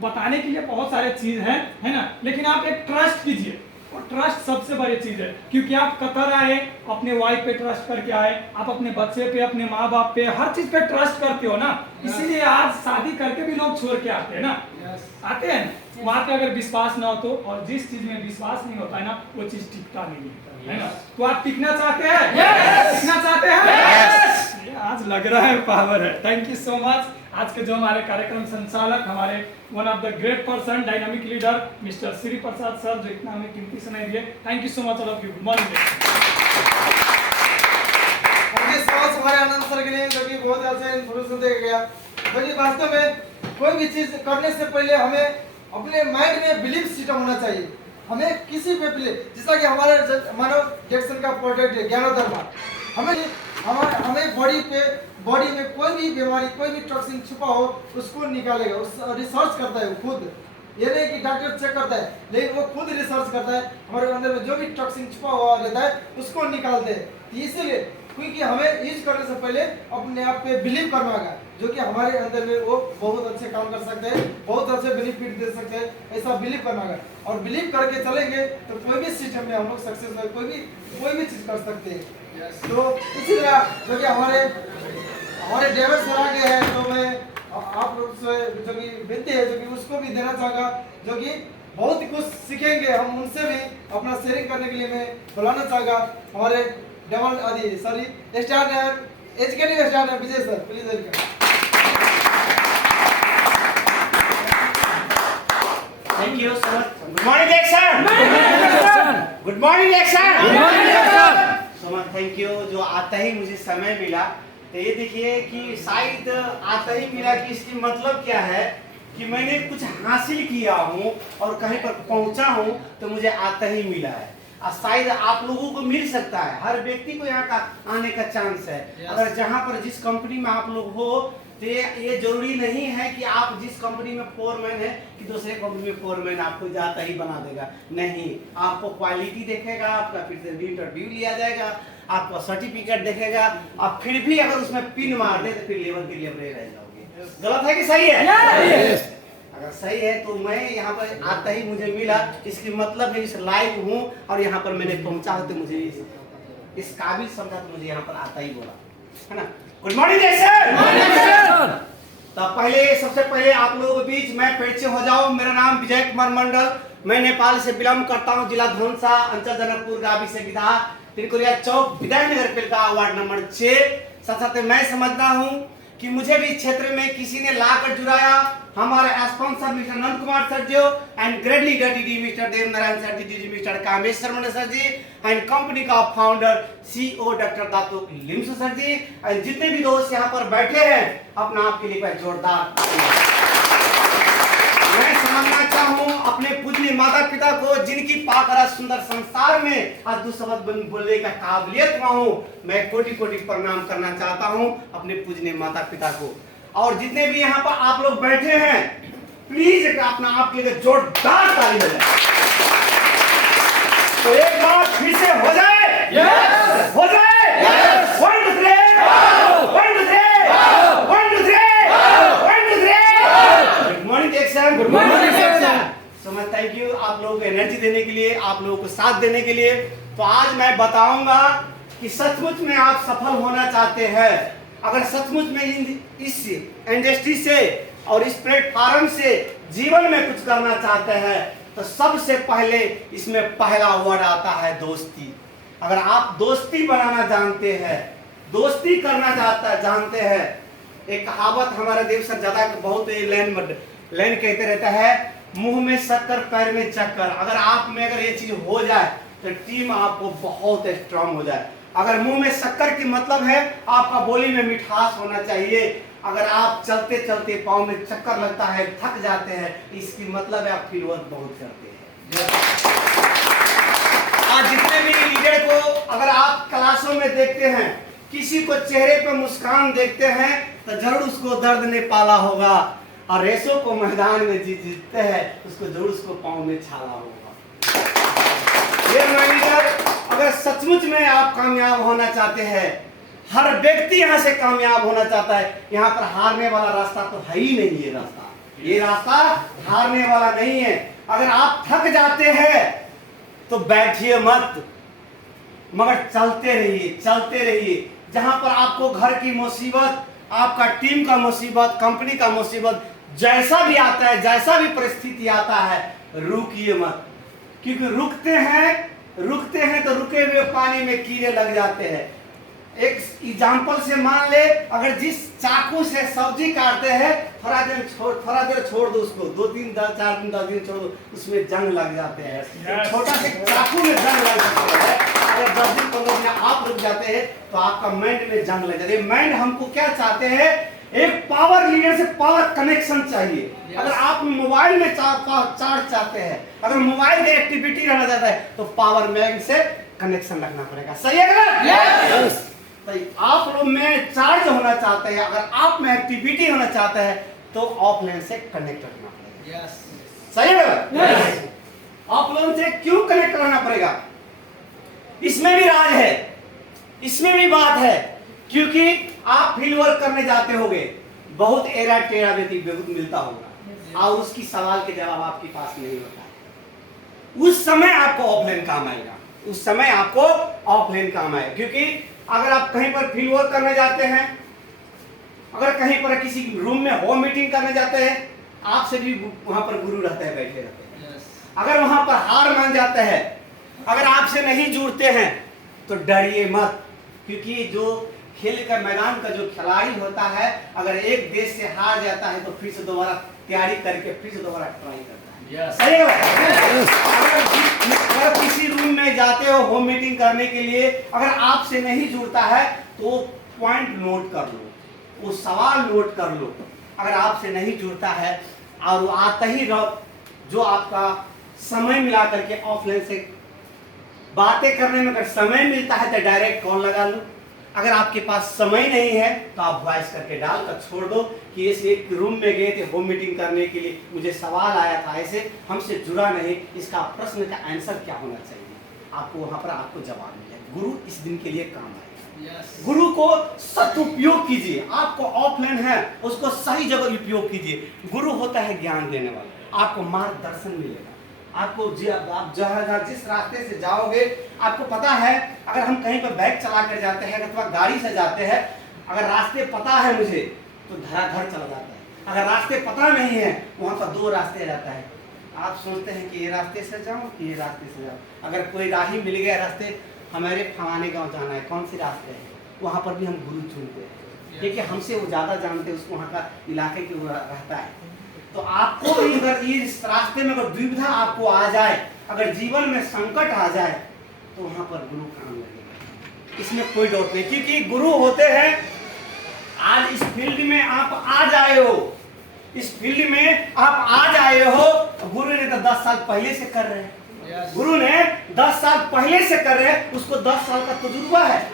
बताने के लिए बहुत सारे चीज़ हैं, है ना, लेकिन आप एक ट्रस्ट कीजिए, और ट्रस्ट सबसे बड़ी चीज़ है, क्योंकि आप कतर आए, अपने वाइफ पे ट्रस्ट करके आए, आप अपने बच्चे पे, अपने माँ बाप पे, हर चीज़ पे ट्रस्ट करते हो ना, इसीलिए आज शादी करके भी लोग छोड़ के आते हैं ना, आते हैं ना, वहाँ पे अगर विश्वास ना हो तो, और जिस चीज़ में विश्वास नहीं होता है ना, वो चीज़ टिकता नहीं है ना। तो आप टिकना चाहते हैं? टिकना चाहते हैं? आज लग रहा है पावर है। Thank you so much. आज के जो हमारे कार्यक्रम संचालक, हमारे one of the great person, dynamic leader mister Shri Prasad sir, जो इतना हमें कीमती समय दिए, thank you so much all of you. Good morning. हमारे आनंद सर के लिए, जो कि बहुत अच्छे इन्फॉर्मेशन दे गया। क्योंकि वास्तव में कोई भी चीज करने से पहले हमें अपने माइंड में बिलीफ सिस्टम होना चाहिए। हमें किसी पे बिलीफ, जैसा कि हमारे मानव जैक्सन का प्रोडक्ट है ज्ञानोदर्मा, हमें बॉडी में कोई भी बीमारी, कोई भी टॉक्सिन छुपा हो उसको निकालेगा। उस रिसर्च करता है खुद, ये नहीं कि डॉक्टर चेक करता है, लेकिन वो खुद रिसर्च करता है, हमारे अंदर में जो भी टॉक्सिन छुपा हुआ रहता है उसको निकालते हैं। इसीलिए क्योंकि हमें यूज करने से पहले अपने आप पे बिलीव करना होगा, जो कि हमारे अंदर में वो बहुत अच्छे काम कर सकते हैं, बहुत अच्छे बेनिफिट दे सकते हैं, ऐसा बिलीव करना होगा। और बिलीव करके चलेंगे तो कोई भी सिस्टम में हम लोग सक्सेस हो, कोई भी चीज कर सकते हैं। तो इसी तरह जो कि हमारे ड्राइवर सर आगे है, तो मैं आप लोग से जो कि विनती है, जो कि उसको भी देना चाहूँगा, जो कि बहुत कुछ सीखेंगे हम उनसे भी, अपना शेयरिंग करने के लिए मैं बुलाना चाहूँगा हमारे double star educative star Vijay sir, please welcome. Thank you sir. Good morning action. Good morning action. So much thank you. जो आता ही मुझे समय मिला, तो ये देखिए कि शायद आता ही मिला कि इसकी मतलब क्या है कि मैंने कुछ हासिल किया हूँ और कहीं पर पहुँचा हूँ, तो मुझे आता ही मिला है। शायद आप लोगों को मिल सकता है, हर व्यक्ति को यहाँ का आने का चांस है। अगर जहाँ पर जिस कंपनी में आप लोग हो, तो ये जरूरी नहीं है कि आप जिस कंपनी में फोरमैन है कि दूसरे कंपनी में फोरमैन आपको जाता ही बना देगा। नहीं, आपको क्वालिटी देखेगा, आपका फिर से इंटरव्यू लिया जाएगा, आपका सर्टिफिकेट देखेगा, आप फिर भी अगर उसमें पिन मार दे तो फिर लेबर के लिए रह जाओगे। गलत है कि सही है? अगर सही है तो मैं यहाँ पर आता ही मुझे मिला, इसकी मतलब है इस लायक हूँ और यहाँ पर मैंने पहुँचा हो, तो मुझे इस काबिल समझा, तो मुझे यहाँ पर आता ही बोला, है ना। Good morning sir. तो सबसे पहले आप लोगों के बीच मैं परिचय हो जाऊं। मेरा नाम विजय कुमार मंडल, मैं नेपाल से बिलोंग करता हूं, जिला धनुषा, अंचल जनकपुर, गावी से विधा, तिरकुलिया चौक, विधायनगर पेलका, वार्ड नंबर 6। साथ मैं समझता हूं कि मुझे भी क्षेत्र में किसी ने लाकर जुड़ाया। हमारे sponsor mister Nand Kumar sir ji and great leader the mister Dev Narayan sir ji, mister Kamesh Sharma sir ji, and company का founder CEO doctor Dato Lims sir ji, and जितने भी दोस्त यहाँ पर बैठे हैं, अपना आपके लिए जोरदार मैं समझना चाहूँ अपने पूजनीय माता पिता को, जिनकी पाकरा सुंदर संसार में आज दो शब्द बोलने का काबिलियत हूँ। मैं कोटि कोटि प्रणाम करना चाहता हूँ अपने पूजनीय माता पिता को। और जितने भी यहाँ पर आप लोग बैठे हैं, प्लीज अपना आपके लिए जोरदार ताली हो जाए। तो एक बार फिर से हो जाए, हो जाए। 1 2 3 1 2 3 1 2 3 1 2 3। Good morning action. Good morning action. So much thank you आप लोगों को एनर्जी देने के लिए, आप लोगों को साथ देने के लिए। तो आज मैं बताऊंगा कि सचमुच में आप सफल होना चाहते हैं, अगर सचमुच में इस इंडस्ट्री से और इस प्लेटफॉर्म से जीवन में कुछ करना चाहते हैं, तो सबसे पहले इसमें पहला वर्ड आता है दोस्ती। अगर आप दोस्ती बनाना जानते हैं, दोस्ती करना जानते हैं, एक कहावत हमारे देव सर ज्यादा बहुत लाइन कहते रहता है, मुंह में शक्कर पैर में चक्कर। अगर आप में अगर ये चीज हो जाए तो टीम आपको बहुत स्ट्रांग हो जाए। अगर मुंह में शक्कर की मतलब है आपका बोली में मिठास होना चाहिए। अगर आप चलते चलते पाँव में चक्कर लगता है, थक जाते हैं, इसकी मतलब है आप फील वर्क बहुत करते हैं। आज जितने भी लीडर को अगर आप क्लासों में देखते हैं, किसी को चेहरे पर मुस्कान देखते हैं, तो जरूर उसको दर्द ने पाला होगा। और रेसों को मैदान में जीतते हैं, उसको जरूर उसको पाँव में छाला होगा। ये मैनेजर, अगर सचमुच में आप कामयाब होना चाहते हैं, हर व्यक्ति यहाँ से कामयाब होना चाहता है, यहाँ पर हारने वाला रास्ता तो है ही नहीं। ये रास्ता ये रास्ता हारने वाला नहीं है। अगर आप थक जाते हैं तो बैठिए मत, मगर चलते रहिए। जहां पर आपको घर की मुसीबत, आपका टीम का मुसीबत, कंपनी का मुसीबत, जैसा भी आता है, जैसा भी परिस्थिति आता है, रुकिए मत। क्योंकि रुकते हैं तो रुके हुए पानी में कीड़े लग जाते हैं। एक एग्जाम्पल से मान ले, अगर जिस चाकू से सब्जी काटते हैं, थोड़ा देर छोड़ दो उसको, 2 दिन 4 दिन 10 दिन छोड़ दो, उसमें जंग लग जाते हैं। एक छोटा से चाकू में जंग लग जाता है। अगर 10 दिन 15 दिन आप रुक जाते हैं तो आपका माइंड में जंग लग जाती है। माइंड हमको क्या चाहते हैं? एक पावर लीडर से पावर कनेक्शन चाहिए। अगर आप मोबाइल में चार्ज चाहते हैं, अगर मोबाइल में एक्टिविटी रहना चाहता है, तो पावर बैंक से कनेक्शन रखना पड़ेगा। सही है क्या? आप लोग में चार्ज होना चाहते हैं, अगर आप में एक्टिविटी होना चाहते हैं, तो ऑफलाइन से कनेक्ट रखना पड़ेगा। सही है? आप लोगों से क्यों कनेक्ट करना पड़ेगा? इसमें भी राज है, इसमें भी बात है। क्योंकि आप फील्ड वर्क करने जाते होंगे, बहुत एरा टेरा व्यक्ति मिलता होगा और उसकी सवाल के जवाब आपके पास नहीं होता है। उस समय आपको ऑफलाइन काम आएगा, उस समय आपको ऑफलाइन काम आएगा। क्योंकि अगर आप कहीं पर फील्ड वर्क करने जाते हैं, अगर कहीं पर किसी रूम में होम मीटिंग करने जाते हैं, आपसे भी वहां पर गुरु रहते हैं, बैठे रहते हैं। अगर वहां पर हार मान जाते हैं, अगर आपसे नहीं जुड़ते हैं, तो डरिए मत। क्योंकि जो खेल का मैदान का जो खिलाड़ी होता है, अगर एक देश से हार जाता है तो फिर से दोबारा तैयारी करके फिर से दोबारा ट्राई करता है। सही है? अगर किसी रूम में जाते हो होम मीटिंग करने के लिए, अगर आपसे नहीं जुड़ता है तो पॉइंट नोट कर लो, वो सवाल नोट कर लो। अगर आपसे नहीं जुड़ता है और आते ही जो आपका समय मिला करके ऑफलाइन से बातें करने में अगर समय मिलता है तो डायरेक्ट कॉल लगा लो। अगर आपके पास समय नहीं है तो आप वॉइस करके डाल कर छोड़ दो कि इस एक रूम में गए थे होम मीटिंग करने के लिए, मुझे सवाल आया था, ऐसे हमसे जुड़ा नहीं, इसका प्रश्न का आंसर क्या होना चाहिए, आपको वहां पर आपको जवाब मिलेगा। गुरु इस दिन के लिए काम आएगा। गुरु को सदुपयोग कीजिए। आपको ऑफलाइन है उसको सही जगह उपयोग कीजिए। गुरु होता है ज्ञान देने वाला, आपको मार्गदर्शन मिलेगा। आपको आप जहाँ जिस रास्ते से जाओगे, आपको पता है, अगर हम कहीं पर बाइक चला कर जाते हैं अथवा गाड़ी से जाते हैं, अगर रास्ते पता है मुझे तो धड़ाधड़ चला जाता है। अगर रास्ते पता नहीं है, वहाँ पर 2 रास्ते रहता है, आप सोचते हैं कि ये रास्ते से जाऊँ कि ये रास्ते से जाऊँ। अगर कोई राही मिल गया रास्ते, हमारे फलाने गाँव जाना है, कौन सी रास्ते है, वहाँ पर भी हम गुरु चुनते हैं, क्योंकि हमसे वो ज़्यादा जानते हैं, उसको वहाँ का इलाके के रहता है। तो आपको अगर इस रास्ते में अगर दुविधा आपको आ जाए, अगर जीवन में संकट आ जाए, तो वहां पर गुरु काम लगेगा, इसमें कोई डाउट नहीं। क्योंकि गुरु होते हैं, आज इस फील्ड में आप आज आए हो, इस फील्ड में आप आज आए हो, गुरु ने तो 10 साल पहले से कर रहे हैं। गुरु ने 10 साल पहले से कर रहे हैं, उसको 10 साल का तजुर्बा है।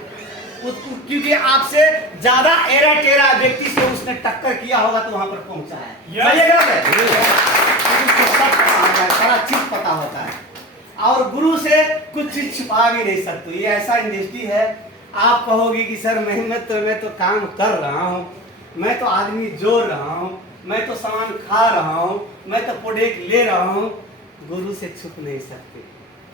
क्योंकि आपसे ज्यादा एरा टेरा व्यक्ति से उसने टक्कर किया होगा तो वहां पर पहुंचा है। सारा चीज पता होता है और गुरु से कुछ चीज छुपा भी नहीं सकते। ये ऐसा इंडस्ट्री है, आप कहोगे कि सर मैं तो काम कर रहा हूँ, मैं तो आदमी जोड़ रहा हूँ, मैं तो सामान खा रहा हूँ, मैं तो प्रोडक्ट ले रहा हूँ। गुरु से छुप नहीं सकते,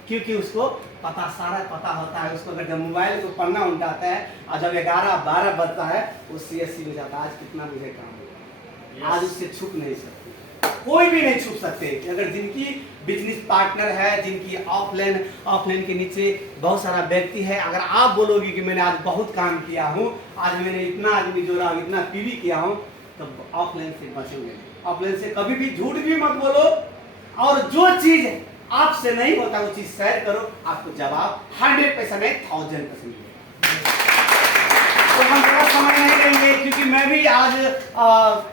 क्योंकि उसको सारा पता होता है। उसको अगर जब मोबाइल को पढ़ना उठाता है और जब 11-12 बजता है, वो सीरियस हो जाता है, आज कितना मुझे काम होगा। आज उससे छुप नहीं सकते, कोई भी नहीं छुप सकते। अगर जिनकी बिजनेस पार्टनर है, जिनकी ऑफलाइन के नीचे बहुत सारा व्यक्ति है, अगर आप बोलोगे कि मैंने आज बहुत काम किया हूँ, आज मैंने इतना आदमी जोड़ा हूँ, इतना पीवी किया हूँ, तो ऑफलाइन से बचेंगे। ऑफलाइन से कभी भी झूठ भी मत बोलो, और जो चीज आपसे नहीं होता वो चीज शेयर करो, आपको जवाब 100% नहीं 1000% मिलेगा। तो हम थोड़ा समय नहीं लेंगे, क्योंकि मैं भी आज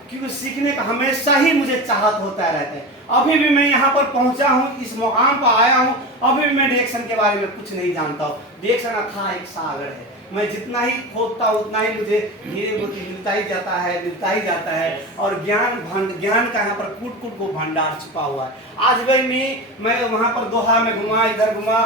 क्योंकि सीखने का हमेशा ही मुझे चाहत होता रहता है। अभी भी मैं यहाँ पर पहुंचा हूँ, इस मुकाम पर आया हूँ, अभी भी मैं डायरेक्शन के बारे में कुछ नहीं जानता हूँ। डायरेक्शन अथाह एक सागर है, मैं जितना ही खोदता उतना ही मुझे धीरे धीरे मिलता ही जाता है। और ज्ञान का यहाँ पर कूट को भंडार छुपा हुआ है। आज भी मैं वहाँ पर दोहा में घुमा, इधर घुमा,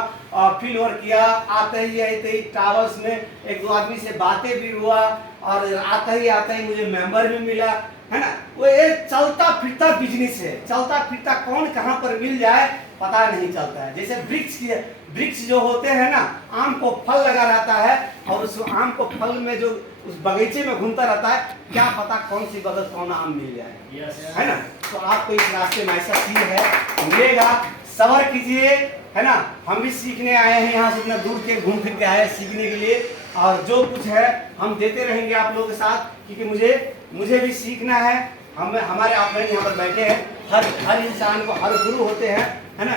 फील्ड वर्क किया, आते ही ट्रैवल्स में 1-2 आदमी से बातें भी हुआ, और आते ही मुझे मेंबर भी मिला। है ना, वो ये चलता फिरता बिजनेस है। चलता फिरता कौन कहाँ पर मिल जाए पता नहीं चलता है। जैसे वृक्ष जो होते हैं ना, आम को फल लगा रहता है और उस आम को फल में जो उस बगीचे में घूमता रहता है, क्या पता कौन सी बगल कौन आम मिल जाए, है ना। तो आपको इस रास्ते में ऐसा चीज है मिलेगा, सबर कीजिए, है ना। हम भी सीखने आए हैं, यहाँ से इतना दूर के घूम फिर के आए हैं सीखने के लिए, और जो कुछ है हम देते रहेंगे आप लोगों के साथ, क्योंकि मुझे भी सीखना है। हमारे आप यहाँ पर बैठे हैं, हर इंसान को हर गुरु होते हैं, है ना।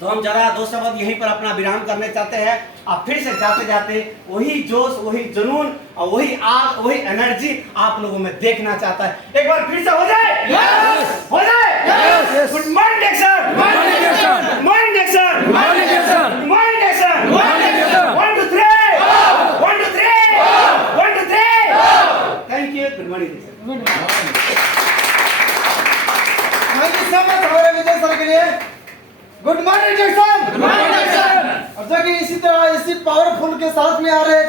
तो हम जरा 2 शब्द यहीं पर अपना विराम करने चाहते हैं। अब फिर से जाते जाते वही जोश, वही जुनून और वही आग, वही एनर्जी आप लोगों में देखना चाहता है। एक बार फिर से हो जाए, हो जाए। Good morning sir, good morning sir, good morning sir, good morning sir, 1 2 3, 1 2 3, 1 2 3। Thank you, good morning sir. Thank you so much हमारे विजय सर के लिए। Good morning Jackson. Good morning Jackson. अब जो कि इसी तरह इसी पावरफुल के साथ में आ रहे हैं